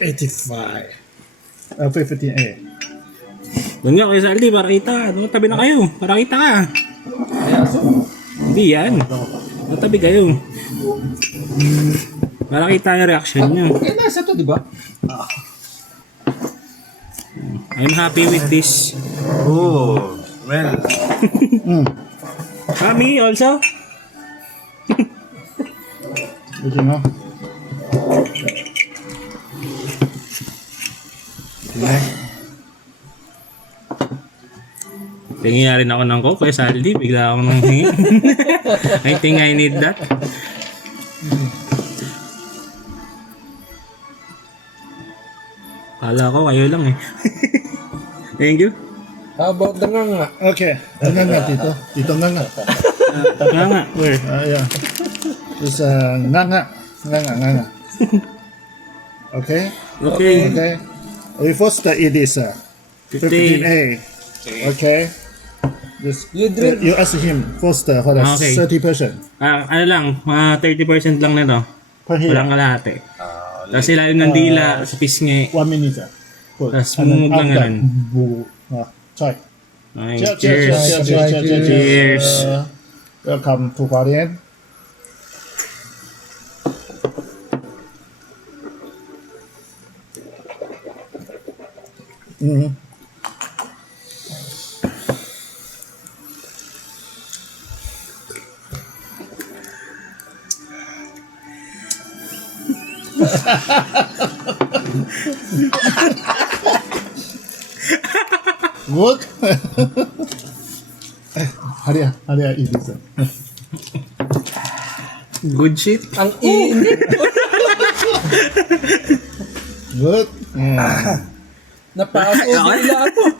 85. 58. Doon nga kayo sa Aldi, para kita. Doon tabi na kayo, para kita ka. Hindi yan. Doon tabi kayo. Para kita yung reaction nyo. Eh, nasa to, di ba? I'm happy with this. Oh, well. Me also? Did you know? Okay. Tingin na rin ako ng coke kaya sa Aldi. Bigla ako nang hingi. I think I need that. Kala ko kayo lang eh. Thank you. How about the nga? Okay. Nga nga dito. Dito nga nga. Nga nga, where? Yeah. It's nga nga. Nga nga nga nga. Okay. Okay. Okay. We first eat this 15A. Okay. Just, You drink. you ask him first for the Okay. 30%. Ano lang, 30% lang nito. Per here. Walang kalahati. Tapos sila yung nandila sa pisngi. 1 minute. Tapos mumug lang ganun. Try. Okay, Cheers. cheers. Cheers. Welcome to Hualien. Good. Haria, eat this. Good shit. Ang init. Good. Napasok nila ako.